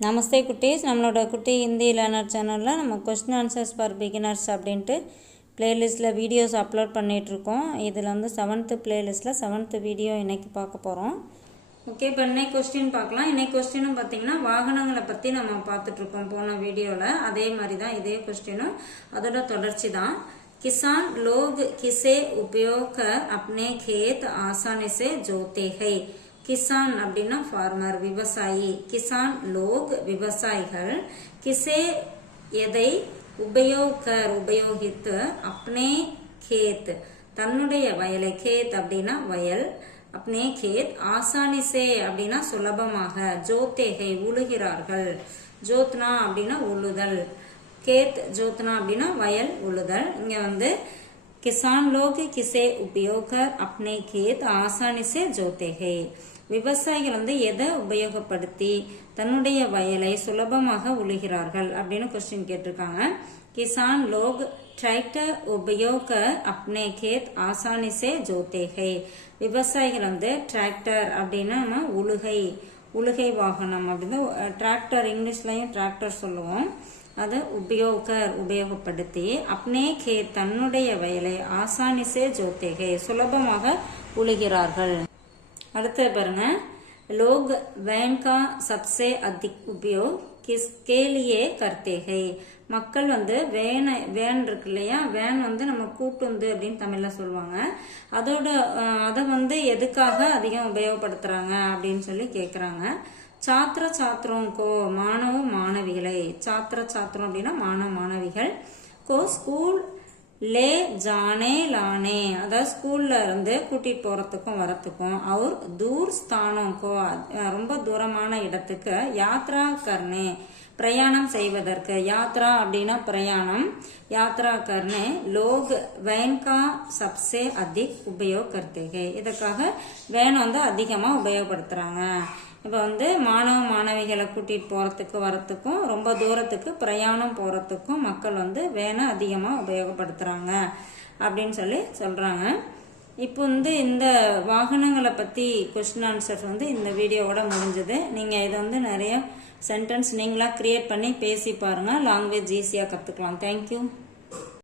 நமஸ்தே குட்டீஸ் நம்மளோட குட்டி ஹிந்தி லேர்னர் சேனலில் நம்ம கொஸ்டின் ஆன்சர்ஸ் ஃபார் பிகினர்ஸ் அப்படின்ட்டு பிளேலிஸ்ட்டில் வீடியோஸ் அப்லோட் பண்ணிகிட்ருக்கோம் இதில் வந்து செவன்த்து பிளேலிஸ்ட்டில் செவன்த்து வீடியோ இன்னைக்கு பார்க்க போகிறோம் ஓகே இப்போ இன்னைக்கு கொஸ்டின் பார்க்கலாம் இன்னைக்கு கொஸ்டினும் பார்த்தீங்கன்னா வாகனங்களை பற்றி நம்ம பார்த்துட்ருக்கோம் போன வீடியோவில் அதே மாதிரி தான் இதே கொஸ்டினும் அதோட தொடர்ச்சி தான் किसान लोग किसे उपयोग कर अपने खेत आसानी से जोते हैं கிசான் அப்படின்னா ஃபார்மர் விவசாயி கிசான் லோக் விவசாயிகள் கிசே எதை உபயோகர் உபயோகித்து அப்னே கேத் தன்னுடைய வயலை கேத் அப்படின்னா வயல் அப்னே கேத் ஆசானிசே அப்படின்னா சுலபமாக ஜோத்தேகை உழுகிறார்கள் ஜோத்னா அப்படின்னா உழுதல் கேத் ஜோத்னா அப்படின்னா வயல் உழுதல் இங்க வந்து किसान लोग किसे उपयोग कर अपने खेत आसानी से जोते हैं விவசாயிகள் வந்து எதை உபயோகப்படுத்தி தன்னுடைய வயலை சுலபமாக உழுகிறார்கள் அப்படின்னு கொஸ்டின் கேட்டிருக்காங்க. கிசான் லோக் டிராக்டர் உபயோக அப்னே கேத் ஆசானி சே விவசாயிகள் வந்து டிராக்டர் அப்படின்னா நம்ம உழுகை உழுகை வாகனம் அப்படின்னு டிராக்டர் இங்கிலீஷ்லையும் டிராக்டர் சொல்லுவோம். அதை உபயோகர் உபயோகப்படுத்தி அப்னே கே தன்னுடைய வயலை ஆசானிசே ஜோதேகை சுலபமாக உழுகிறார்கள். அடுத்து பாருங்க. லோக் வேன்கா சப்சே அதிக் உபயோக் கிஸ்கே லியே கர்த்தேகை. மக்கள் வந்து வேனை வேன் இருக்கு இல்லையா? வேன் வந்து நம்ம கூட்டுந்து அப்படின்னு தமிழில் சொல்லுவாங்க. அதோட அதை வந்து எதுக்காக அதிகம் உபயோகப்படுத்துகிறாங்க அப்படின்னு சொல்லி கேட்குறாங்க சாத்திர சாத்திரம் கோ மாணவ மாணவிகளை. சாத்திர சாத்திரம் அப்படின்னா மாணவ மாணவிகள். கோ ஸ்கூல் லே ஜானே லானே. அதாவது ஸ்கூல்ல இருந்து கூட்டிட்டு போறதுக்கும் வரத்துக்கும் அவர் தூர் ஸ்தானம்க்கோ ரொம்ப தூரமான இடத்துக்கு யாத்ரா கர்ணே பிரயாணம் செய்வதற்கு. யாத்ரா அப்படின்னா பிரயாணம். யாத்ரா கர்ணே லோக் வேன்கா சப்சே அதிக் உபயோக கர்த்தேகே இதுக்காக வேன் வந்து அதிகமாக உபயோகப்படுத்துகிறாங்க இப்போ வந்து மாணவ மாணவிகளை கூட்டிகிட்டு போகிறதுக்கு வரத்துக்கும் ரொம்ப தூரத்துக்கு பிரயாணம் போகிறதுக்கும் மக்கள் வந்து வேனை அதிகமாக உபயோகப்படுத்துகிறாங்க அப்படின்னு சொல்லி சொல்கிறாங்க இப்போ வந்து இந்த வாகனங்களை பற்றி கொஸ்டின் ஆன்சர்ஸ் வந்து இந்த வீடியோவோட முடிஞ்சது. நீங்கள் இதை வந்து நிறைய சென்டென்ஸ் நீங்களாக க்ரியேட் பண்ணி பேசி பாருங்கள் லாங்குவேஜ் ஈஸியாக கற்றுக்கலாம் தேங்க்யூ